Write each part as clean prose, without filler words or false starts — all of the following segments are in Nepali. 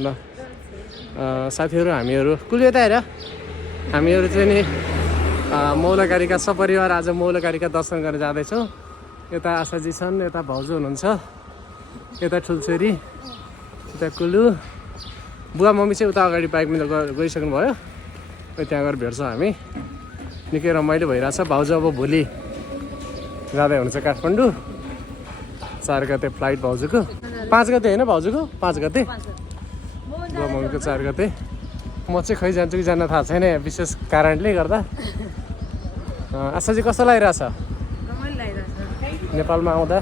ल साथीहरू हामीहरू कुल यता हेर हामीहरू चाहिँ नि मौलकारीका सपरिवार आज मौलकारीका दर्शन गरेर जाँदैछौँ। यता आशाजी छन्, यता भाउजू हुनुहुन्छ, यता ठुल्छोरी, यता कुलु, बुवा मम्मी चाहिँ उता अगाडि बाइकमा गइसक्नु भयो। त्यहाँ गएर भेट्छौँ हामी। निकै रमाइलो भइरहेछ। भाउजू अब भोलि जाँदै हुनुहुन्छ काठमाडौँ। 4 गते फ्लाइट भाउजूको। 5 गते होइन भाउजूको? 5 गते बुवा मम्मीको 4 गते। म चाहिँ खै जान्छु कि जान्न थाहा छैन विशेष कारणले गर्दा। आशाजी कस्तो लागिरहेछ नेपालमा आउँदा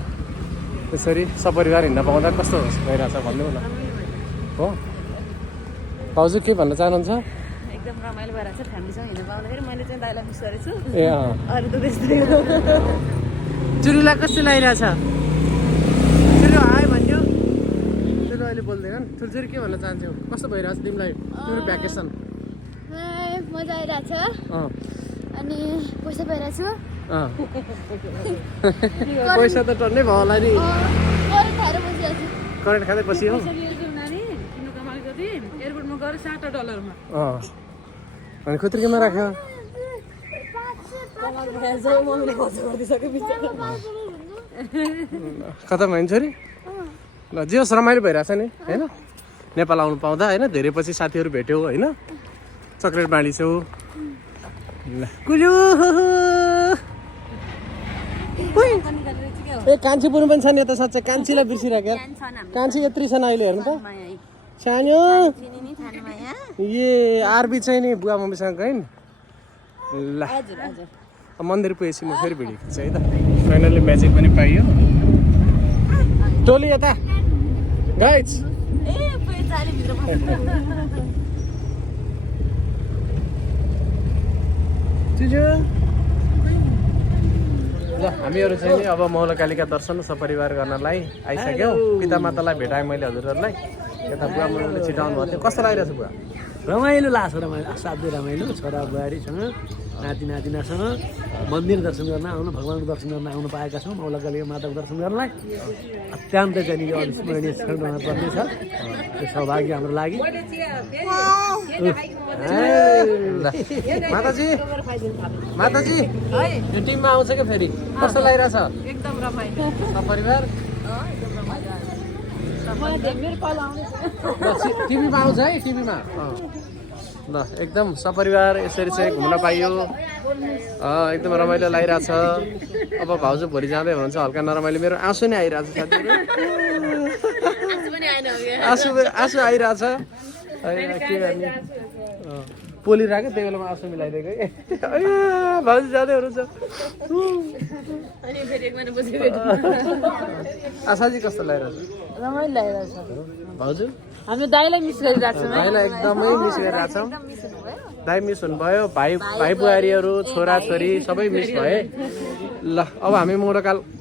त्यसरी सपरिवार हिँड्न पाउँदा कस्तो भइरहेछ भन्नु न। हो भाउजू के भन्न चाहनुहुन्छ? एकदम रमाइलो भइरहेछ फ्यामिलीसँग हिँड्न पाउँदाखेरि। मैले चाहिँ दाइलाई मिस गरेछु। ए अरू त त्यस्तै हो। चुरुलाई कस्तो लागिरहेछ? चुरु हाय भन्यो। चुरु अहिले बोल्दैन। ठुल्छोरी के भन्न चाहन्छौ? कस्तो भइरहेछ तिमीलाई तिम्रो भ्याकेसन? मजा आइरहेछ अनि पैसा पाइरहेछु। पैसा त टन्नै भयो होला नि। करेन्ट खाएर बसिरहेछु। करेन्ट खाँदै बसियो। एयरपोर्टमा गएर $60 अनि खुत्रीकोमा राख्यो। खतम होइन छोरी। ल जे होस् रमाइलो भइरहेछ नि होइन नेपाल आउनु पाउँदा होइन। धेरै पछि साथीहरू भेट्यौ होइन, चक्लेट बाँडिछौ। ल कुलु ए कान्छी पुर्नु पनि छ नि यता। साँच्चै कान्छीलाई बिर्सिराख्यो। कान्छी यत्रो छन् अहिले हेर्नु त सानो। ए आरबी चाहिँ नि बुवा मम्मीसँग गइन्। ल मन्दिर पुगेपछि म फेरि भिडियो खिच्छु है त। फाइनल्ली म्याजिक पनि पाइयो। टोली यता गाइज। ल हामीहरू चाहिँ नि अब मौलकालीका दर्शन सपरिवार गर्नलाई आइसक्यौँ। पितामातालाई भेटाएँ मैले हजुरहरूलाई। यता बुवा मम्मीले छिटाउनु भएको थियो। कस्तो लागिरहेछ बुवा? रमाइलो लाग्छ। रमाइलो असाध्यै रमाइलो। छोरा बुहारीसँग नाति नातिनासँग मन्दिर दर्शन गर्न आउनु, भगवान्को दर्शन गर्न आउनु पाएका छौँ। मौलकालीको माताको दर्शन गर्नलाई अत्यन्त चाहिँ अविस्मरणीय क्षण रहन पर्नेछ। त्यो सौभाग्य हाम्रो लागि। माताजी माताजी यो टिममा आउँछ क्या फेरि? कस्तो लागिरहेछ? एकदम रमाइलो सपरिवार टिभीमा आउँछ है टिभीमा। ल एकदम सपरिवार यसरी चाहिँ घुम्न पाइयो। एकदम रमाइलो लागिरहेछ। अब भाउजू भोलि जाँदै हुनुहुन्छ हल्का नरमाइलो। मेरो आँसु नै आइरहेछ साथीहरू। आँसु आइरहेछ। के गर्ने पोलिरहेको त्यही बेलामा आँसु मिलाइदिएको। भाउजू जाँदै हुनुहुन्छ। आशाजी कस्तो लागिरहेछ? रमाइलो लागिरहेछ। भाउजू हामी दाइलाई मिस गरिरहेको छौँ। दाइलाई एकदमै मिस गरिरहेको छौँ। दाइ मिस हुनुभयो। भाइ बुहारीहरू छोराछोरी सबै मिस भए। ल अब हामी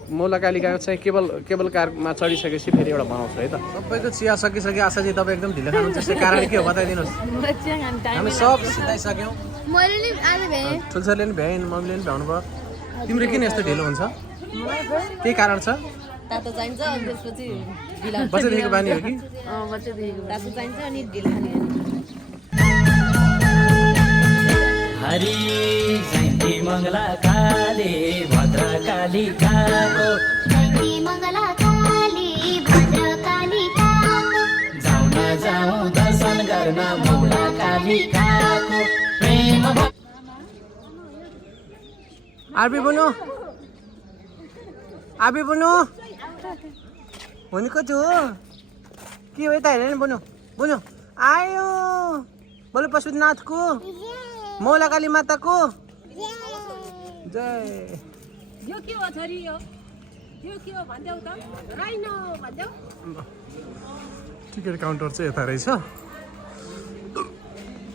मौलकालीका चाहिँ केबल कारमा चढिसकेपछि फेरि एउटा बनाउँछु है त। सबैको चिया सकिसक्यो। आशाजी तपाईँ एकदम ढिलो खानुहुन्छ त्यसको कारण के हो बताइदिनुहोस्? हामी सब सिधाइसक्यौँ। ठुल्छोरीले पनि भ्याइन्, मम्मीले पनि भ्याउनु भयो। तिम्रो किन यस्तो ढिलो हुन्छ? केही कारण छ? तातो चाहिन्छ अनि त्यसपछि ढिला हुन्छ। बच्चादेखिको बानी हो कि? बच्चादेखिको तातो चाहिन्छ अनि ढिला खाने। हरि जयन्ती मङ्गला काली भद्रकाली काको जाउँ न जाउँ दर्शन गर्न मौलकाली काको प्रेम। आरबी बनो आरबी बनो भनेको थियो के हो? यता हेरेन बनो बनो आयो बोलो पशुपतिनाथको मौलकाली माताको जय। यो के हो छोरी? यो के हो भन्देऊ त? राइनो भन्देऊ। टिकट काउन्टर चाहिँ यता रहेछ।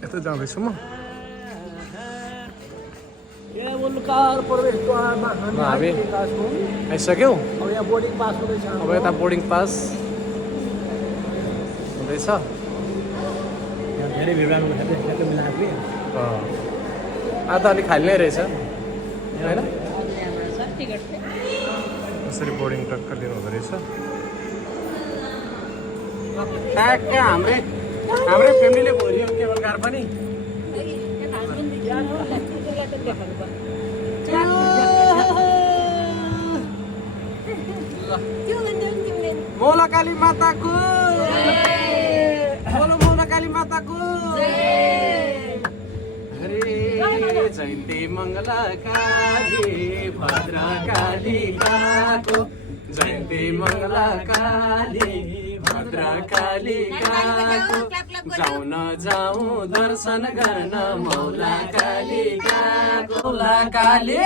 यता जाँदैछु म। हामी आइसक्यौँ। अब यता बोर्डिङ पास हुँदैछ। धेरै भिड मिलाएको। आज त अलिक खाली नै रहेछ होइन? यसरी बोर्डिङ टक्क लिनु हुँदो रहेछ। ठ्याक्कै हाम्रै हाम्रै फ्यामिलीले भरियो केबल कार पनि मौला काली माताको बोलो मौला काली माताको हरे जयन्ती मङ्गला काली भद्रा कालिकाको जयन्ती मङ्गला काली भद्रा कालिकाको जाउँ न जाउँ दर्शन गर्न मौला कालिकाको मौला काली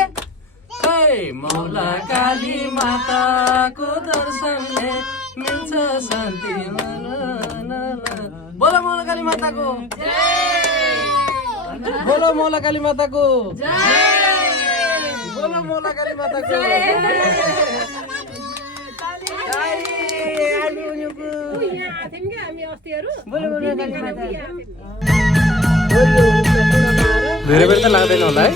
मौला काली माताको दर्शनले मिल्छ शान्ति बोलो मौला काली माताको बोलो मौला काली माताको बोलो मौला काली माताको धेरै बेर त लाग्दैन होला है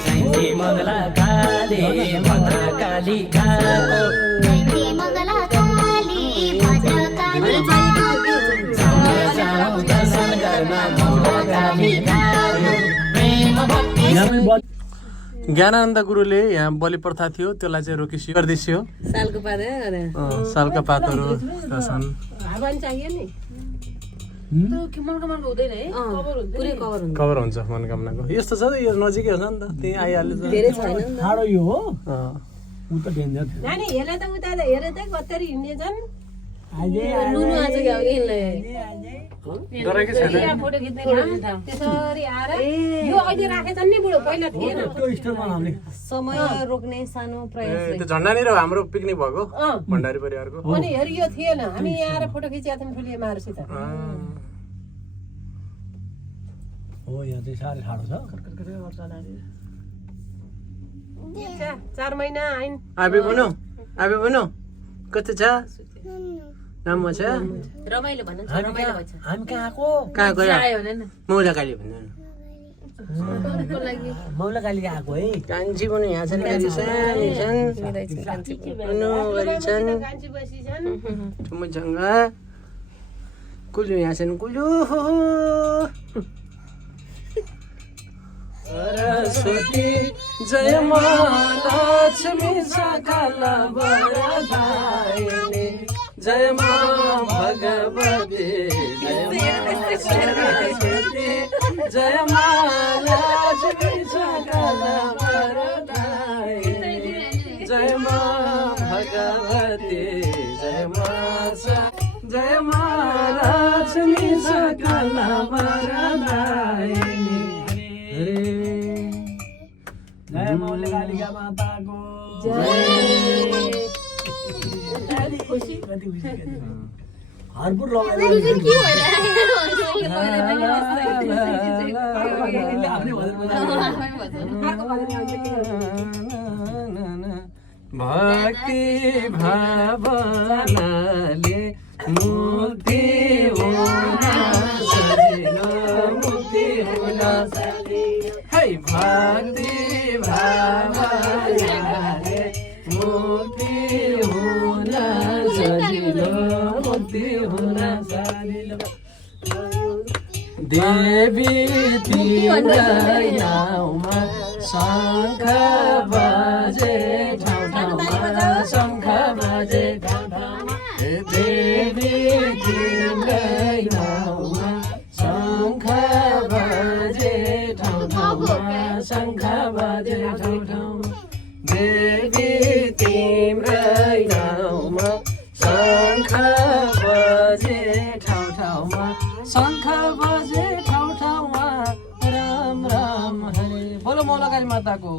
ज्ञानानन्द गुरुले यहाँ बलि प्रथा थियो त्यसलाई चाहिँ रोकिसियो गरिदियो सालका पातहरू छन् कभर हुन्छ मनोकामनाको यस्तो छ यो नजिकै हुन्छ नि त त्यही आइहाल्यो ठाडो यो हो उ त डेन्जर नानी हेले त उता हेरे त कतरी हिँड्ने छन् नुनु आज डराएकै छैन फोटो खिच्ने त्यसरी आएर यो अहिले राखेछन् नि बुढो पहिला थिएन त्यो स्टोर बनाउने समय रोक्ने सानो प्रयास त्यो झन्डा नि र हाम्रो पिकनिक भएको भण्डारी परिवारको अनि हेरि यो थिएन हामी यहाँ आएर फोटो खिचेका थियौँ ठुली मारुसित हो यहाँ चाहिँ साह्रै ठाडो छ 4 महिना आइन आबे भनौ कस्तो छ राम्रो छ रमाइलो भन्नु रमाइलो भन्छ हामी कहाँको कहाँ गयो मौला काली भन्नु मौला काली आएको है कान्छी पनि यहाँ छन् गरी छन् कान्छी बसी छन् ठुमसँग कुलु यहाँ छन् कुलु सरस्वती जय महालक्ष्मी सकल वरदायिनी जय मां भगवती जय मां सरस्वती जय महालक्ष्मी सकल वरदायिनी जय मां भगवती जय महालक्ष्मी सकल वरदायिनी जय मौला कालिका माताको खुसी हरपुर लगाएर भक्ति भावनाले मुक्ति हुन सजिलो मुक्ति हुन है भक्ति भावनाले मुक्ति हुन सजिलो मुक्ति हुन सजिलो देवी तिम्रै नाउँमा शङ्ख बजे ठाउँ ठाउँमा शङ्ख बजे ठाउँ ठाउँमा देवी तिम्रै नाउँमा शङ्ख बजे ठाउँ ठाउँमा शङ्ख बजे ठाउँ ठाउँमा देवी तिम्रै नाउँमा शङ्ख बजे ठाउँ ठाउँमा शङ्ख बजे ठाउँ ठाउँमा राम राम हरे बोलो मौला काली माताको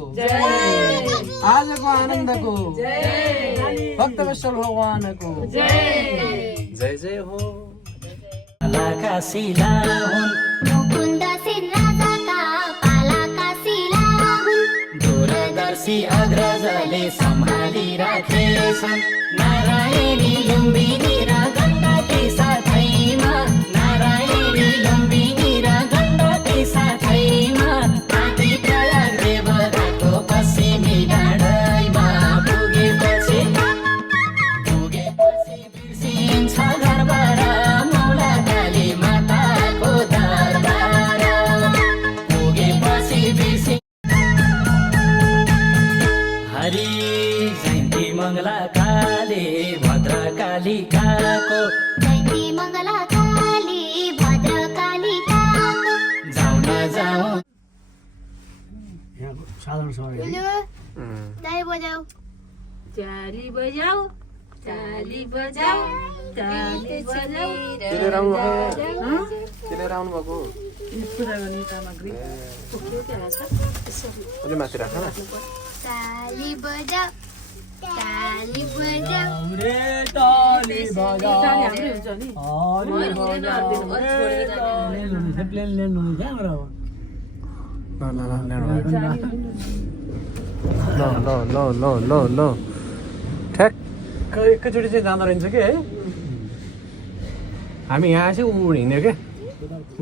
आजको आनन्दको भक्तवत्सल भगवानको जय जय हो दूरदर्शी अग्रजले सम्हालिराखेछन् नारायणी लुम्बिनी र गण्डकी साथैमा नारायणी लुम्बिनी र गण्डकी साथैमा माथि प्रयाग देवताको पश्चिमी डाँडैमा पुगेपछि बिर्सिन्छ घरबाट मौला काली माताको साधारण समय चाली बजाऊ चाली बजाऊ चाली बजाऊ किनेर आउनु भएको पूजा गर्ने सामग्री अलि माथि राख न ताली बजाऊ ताली बजाऊ रे ताली बजाऊ हाम्रै हुन्छ नि प्लेन ल्यान्ड हुनु कहाँबाट हो ल ठ्याक्क एकैचोटि चाहिँ जाँदो रहेछ कि है हामी यहाँ चाहिँ ऊ हिँड्यो क्या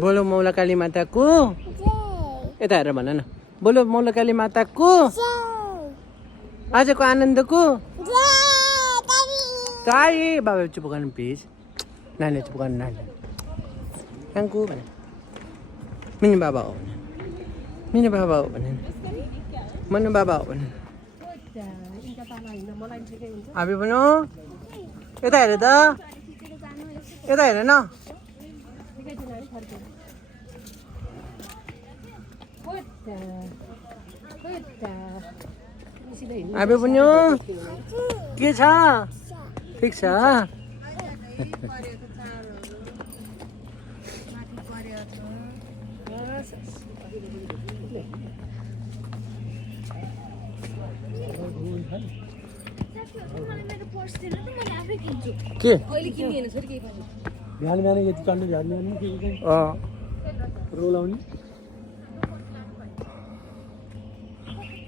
बोलो मौलाकाली माताको यता हेरेर भन न बोलो मौलाकाली माताको आजको आनन्दको ताई बाबा चुप गर्नु प्लिज नानी चुप गर्नु नानी कहाँको भने मिनी बाबा हो भने मिनी बाबा हो भने मनु बाबा हो भने हामी पनि यता हेर त यता हेर न हामी पनि के छ ठिक छ के बिहान बिहान यति चढ्नु झर्नु रोल आउने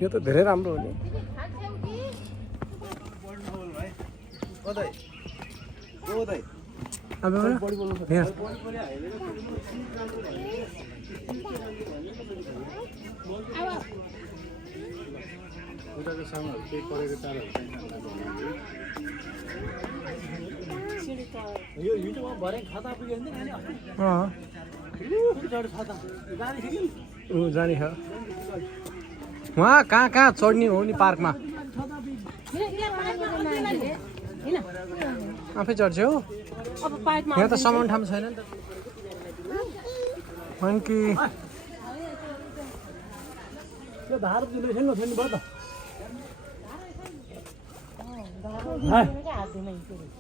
यो त धेरै राम्रो हो नि भरे खाता पुग्यो भने जाने छ उहाँ कहाँ चढ्ने हो नि पार्कमा आफै चढ्छ हो यहाँ त सामान ठाउँ छैन नि त अनि कि त्यो धार दिँदैछ नि छैन भयो त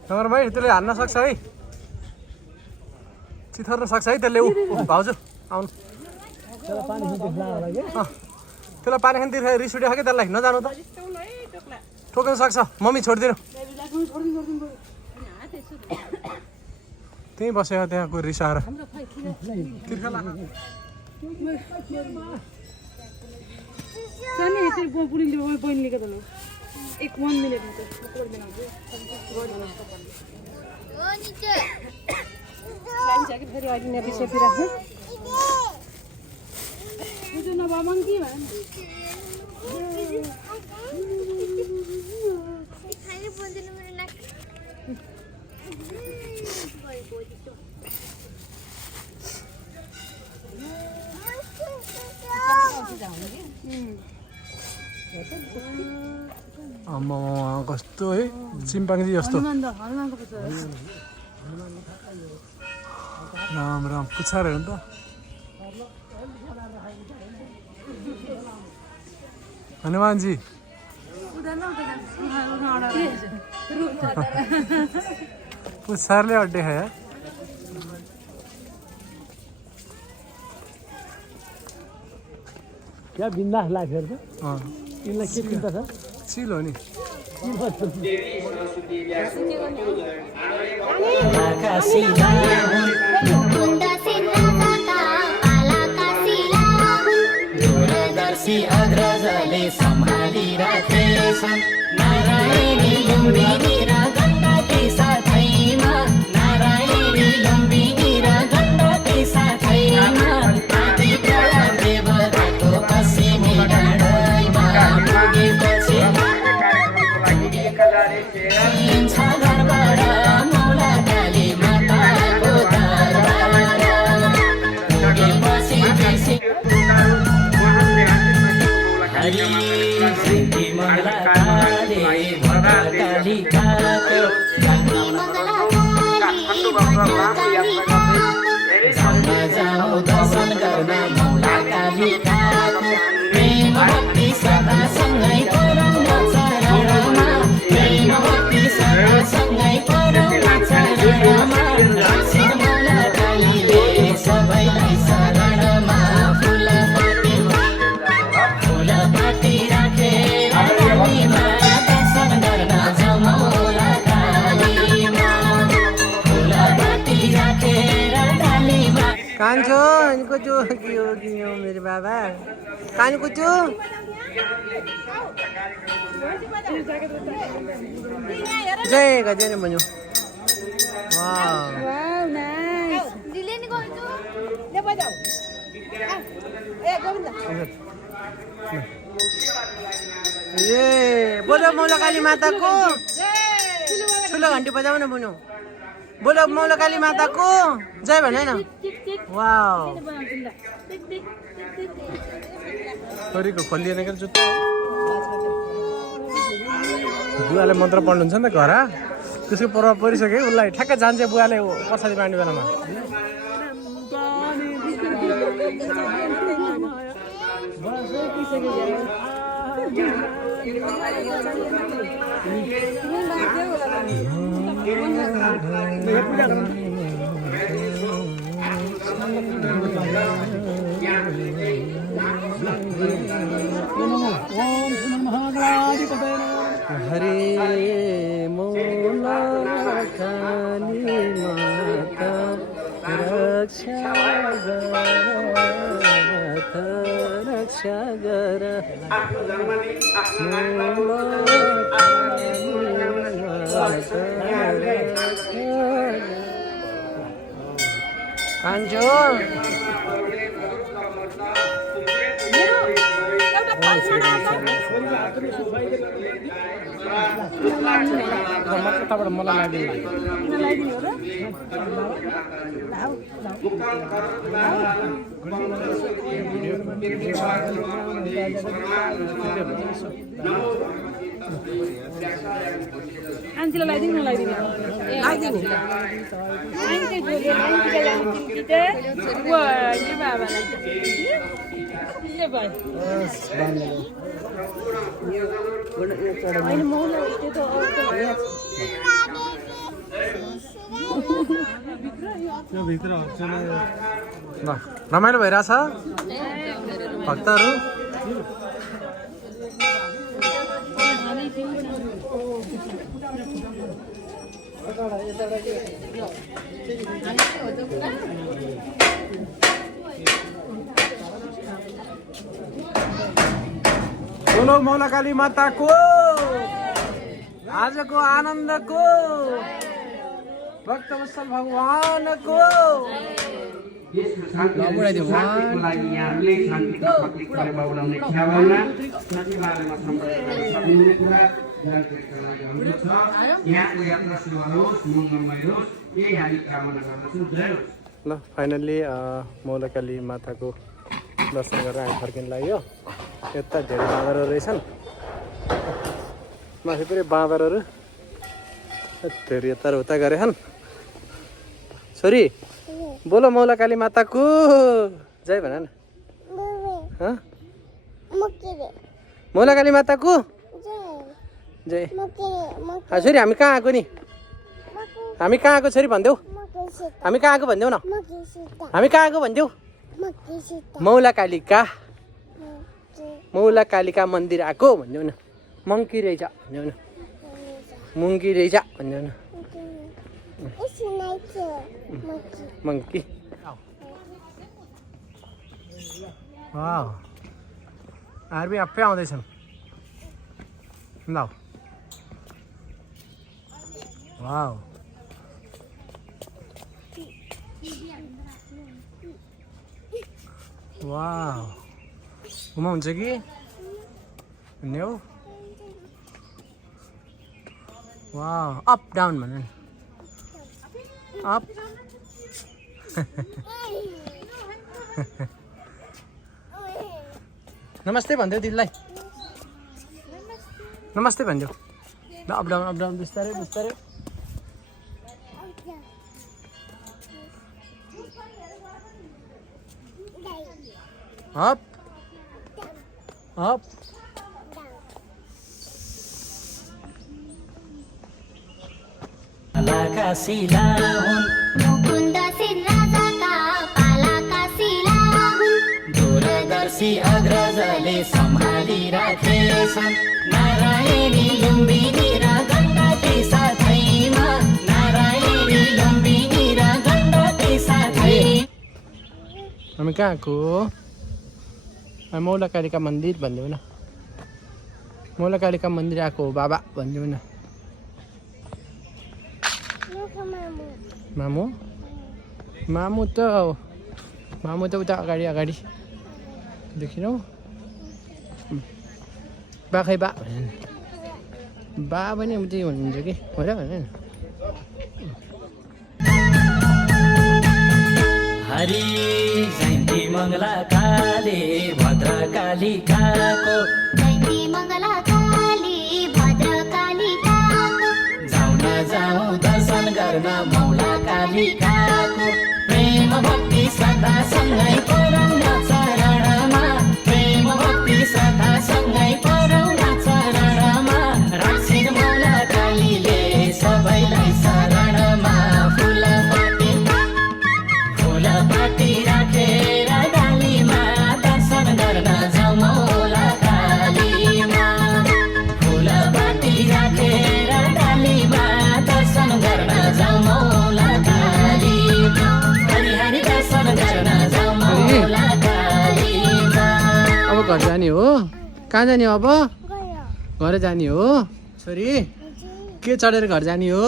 भाइ त्यसले हान्न सक्छ है चिथर्न सक्छ है त्यसले ऊ भाउजू आउनु त्यसलाई पानी खान तिर्खा रिस उठ्यो कि त्यसलाई नजानु त ठोक्न सक्छ मम्मी छोडिदिनु त्यहीँ बसेको त्यहाँ कोही रिसाएर तिर्खा फेरि अहिले यहाँ विषयतिर राख्नु आम्मा कस्तो है चिम्पाङ्गी जस्तो राम राम पुछार हेर्नु त हनुमानजी पुछारले अड्डे खायो क्या बिन्दास लाग्यो त यिनलाई के चिन्ता छ चिल हो नि दूरदर्शी अग्रजले सम्हालिराखेछन् नारायणी लुम्बिनी र गण्डकी साथैमा नारायणी लुम्बिनी र गण्डकी साथैमा देवताको असिनी डाँडैमा पुगेपछि छ घरबाट मौलाकाली माताको दरबार पुगेपछि हरि सिद्धि मङ्गलाकाली भद्रकालिकाको जाऊ दर्शन गर्न मौलाकालिकाको प्रेम भक्ति कान्छो कुचु के हो मेरो बाबा कानु कुचु जय गजेन्द्र भन्यो ए बोलो मौलाकाली माताको ठुलो घन्टी बजाऊ न बुनु बोलो मौलाकाली माताको जय भन न वाउ छोरीको खोलिएन क्या जुत्ता बुवाले मन्त्र पढ्नुहुन्छ नि त घर त्यसको प्रभाव परिसक्यो उसलाई ठ्याक्कै जान्छ बुवाले पछाडि बाँड्ने बेलामा हरे मौलाकाली माता रक्षा गर कान्छो कताबाट मलाई लगाइदिनु आन्टीलाई लगाइदिनु लगाइदिनु ल रमाइलो भइरहेछ भक्तहरू बोलो मौलाकाली माताको आजको आनन्दको भक्तवत्सल भगवानको यसको शान्तिको लागि यहाँहरूले शान्तिको प्रतीकमा बाउलाउने ख्यालमा साथीभाइमा सम्पर्क गर्न सक्ने कुरा जानकारीका लागि अनुरोध छ। यहाँको यात्रा शुभ होस्, मङ्गलमय होस्, यही हामी कामना गर्दछौँ। जय होस्। ल फाइनल्ली मौलाकाली माताको दर्शन गरेर हामी फर्किन लाग्यो। यता धेरै बाँदरहरू रहेछन्, माथि पुरै बाँदरहरू धेरै यता र उता गरेछन्। छोरी बोलो मौलाकाली माताको जय भन न। मौलाकाली माताको जय। छोरी हामी कहाँ आएको नि? हामी कहाँ आएको छोरी भनिदेऊ। हामी कहाँ आएको भनिदेऊ न। हामी कहाँ आएको भनिदेऊ। मौलाकालिका मन्दिर आएको भनिदेऊ न। मङ्की रहेछ भनिदेऊ न। मुङ्की रहेछ भनिदेऊ न। मङ्की वाउ आर्मी आफै आउँदैछन्। ल वाउ वाउ घुमा हुन्छ कि भन्ने हो। वाउ अप डाउन भन्नु नि। अप नमस्ते भनिदेऊ दिदीलाई। नमस्ते भनिदेऊ। ल अप डाउन बिस्तारै बिस्तारै। अप अप शिला हुन् मुकुन्द राजाका पालाका शिला हुन् दूरदर्शी अग्रजले सम्हालिराखेछन् नारायणी लुम्बिनी र गण्डकी साथैमा नारायणी लुम्बिनी र गण्डकी साथै हामी कहाँ आएको हामी मौलाकालिका मन्दिर भनिदेऊ न मौलाकालिका मन्दिर आएको हो बाबा भनिदेऊ न मामु मामु त उता अगाडि अगाडि देखिनौ बा खै बा बा पनि उतै हुनुहुन्छ कि होइन भने हरि जयन्ती मङ्गला काली भद्रकालिकाको जयन्ती मङ्गला काली भद्रकालिकाको जाउँ न जाउँ दर्शन गर्न मौला कालिकाको प्रेम भक्ति सदा सँगै परौँ न चरणमा प्रेम भक्ति सदा सँगै परौँ न चरणमा राख्छिन् मौला कालीले सबैलाई शरणमा फुलपाती राखेर डालीमा दर्शन गर्न जाउँ मौला कालीमा फुलपाती राखेर डालीमा दर्शन गर्न जाउँ मौला कालीमा हरि दर्शन गर्न जाउँ मौला कालीमा अब घर जाने हो कहाँ जाने हो अब घर जाने हो छोरी के चढेर घर जाने हो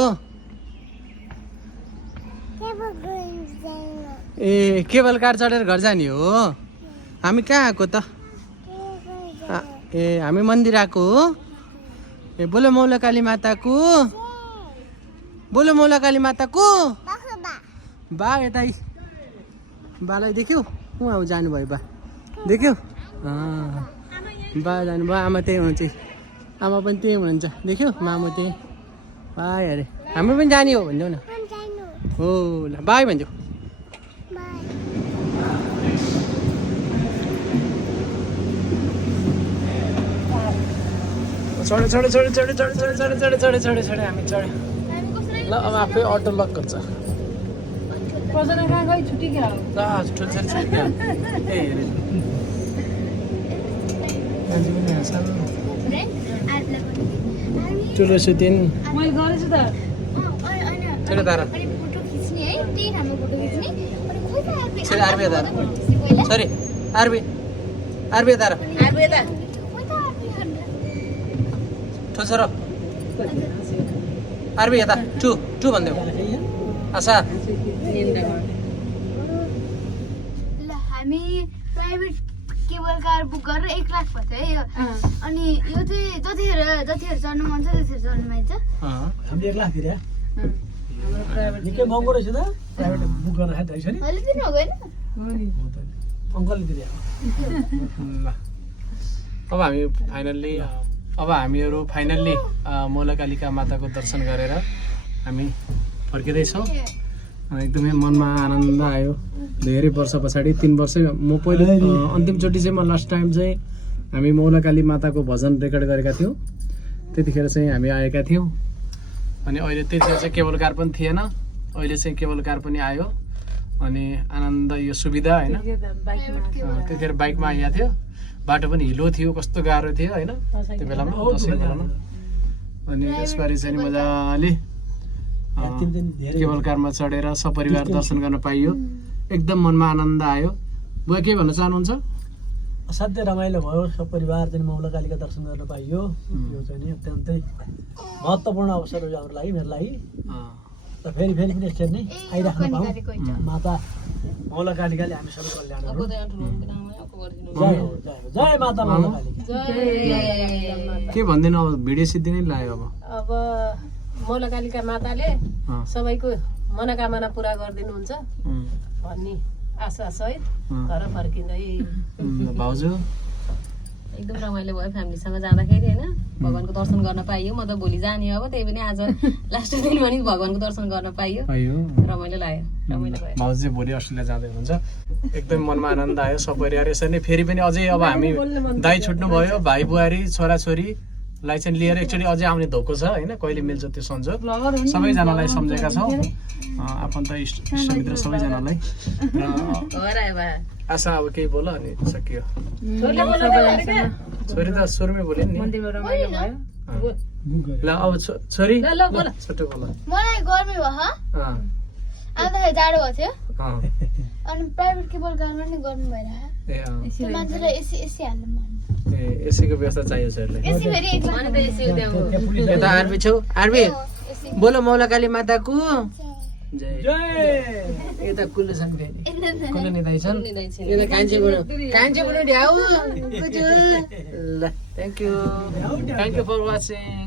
ए केबल कार चढेर घर जाने हो हामी कहाँ आएको त ए हामी मन्दिर आएको हो ए बोलो मौला काली माताको बोलो मौला काली माताको बा यता बालाई देख्यौ उहाँ जानुभयो बा देख्यौ बा जानुभयो आमा त्यही हुनुहुन्छ आमा पनि त्यही हुनुहुन्छ देख्यौ मामु त्यही बाई अरे हामी पनि जाने हो भनिदेऊ न हो ल बाई भनिदेऊ चढे हामी चढ्यो ल अब आफै अटो लक गर्छ ठुलो सुतिन छोडे तारा छोरी आरबी तारा सरी आरबी तारा ठोल्छ र आरबी यता टु भनिदेऊ आशा ल हामी प्राइभेट केबल कार बुक गरेर 1 लाख पर्छ है यो अनि यो चाहिँ जतिखेर चढ्नु मन छ त्यतिखेर चढ्नु पाइन्छ हामीले 1 लाख तिर्या निकै महँगो रहेछ त प्राइभेट बुक गर्न खाँदै छ नि अहिले दिनु होइन अङ्कलले तिर्या ल अब हामीहरू फाइनल्ली मौलाकालिका माताको दर्शन गरेर हामी फर्किँदैछौँ एकदमै मनमा आनन्द आयो धेरै वर्ष पछाडि 3 वर्ष म पहिले अन्तिमचोटि चाहिँ म लास्ट टाइम चाहिँ हामी मौलाकाली माताको भजन रेकर्ड गरेका थियौँ त्यतिखेर चाहिँ हामी आएका थियौँ अनि अहिले त्यतिखेर चाहिँ केबल कार पनि थिएन अहिले चाहिँ केबल कार पनि आयो अनि आनन्द यो सुविधा होइन त्यतिखेर बाइकमा आइएको थियो बाटो पनि हिलो थियो कस्तो गाह्रो थियो होइन त्यो बेलामा दसैँ बेलामा अनि यसपालि चाहिँ मजाले केबल कारमा चढेर सपरिवार दर्शन गर्न पाइयो एकदम मनमा आनन्द आयो बुवा के भन्न चाहनुहुन्छ असाध्यै रमाइलो भयो सपरिवार चाहिँ मौलाकालीका दर्शन गर्न पाइयो यो चाहिँ नि अत्यन्तै महत्त्वपूर्ण अवसर हो हाम्रो लागि मेरो लागि र फेरि पनि यसरी नै आइराख्नु पाऊँ माता मौलाकालीकाले हामी सबै कल्याण गरौँ जय माता मौलाकाली के भन्दिनँ अब भिडियो सिद्धि नै लाग्यो अब मौलाकालिका माताले सबैको मनोकामना पुरा गरिदिनुहुन्छ भन्ने आशा सहित घर फर्किँदै भाउजू एकदम रमाइलो भयो फ्यामिलीसँग जाँदाखेरि होइन भगवानको दर्शन गर्न पाइयो म त भोलि जाने अब त्यही पनि आज लास्ट दिन पनि भगवानको दर्शन गर्न पाइयो रमाइलो लाग्यो रमाइलो भयो भाउजू चाहिँ भोलि अस्ट्रेलिया जाँदै हुनुहुन्छ एकदम मनमा आनन्द आयो सपरिवार यसरी नै फेरि पनि अझै अब हामी दाइ छुट्नु भयो भाइ बुहारी छोराछोरीलाई चाहिँ लिएर एकचोटि अझै आउने धोको छ होइन कहिले मिल्छ त्यो संजोग सबैजनालाई सम्झेका छौँ आफन्त इष्टमित्र सबैजनालाई आशा अब केही बोल अनि सकियो छोरी त सुरुमै बोल्यो नि ल अब छोरी छोटो बोल मलाई गर्मी भयो आउँदाखेरि जाडो भएको थियो अनि प्राइभेट केबल कारमा नि गर्नु भइरहेको ए अँ त्यो मान्छेलाई एसी एसी हाल्नु मन ए एसीको व्यवस्था चाहियो सरले एसी फेरि 1 लाख अनि त यसो त्यहाँ यता आरबी छौ आरबी एसी बोलो मौलाकाली माताको जय यता कुल्लो छन् फेरि कुल्लो निदाइ छन् यता कान्छे बुढो ढ्याउ ल थ्याङ्क यू फर वाचिङ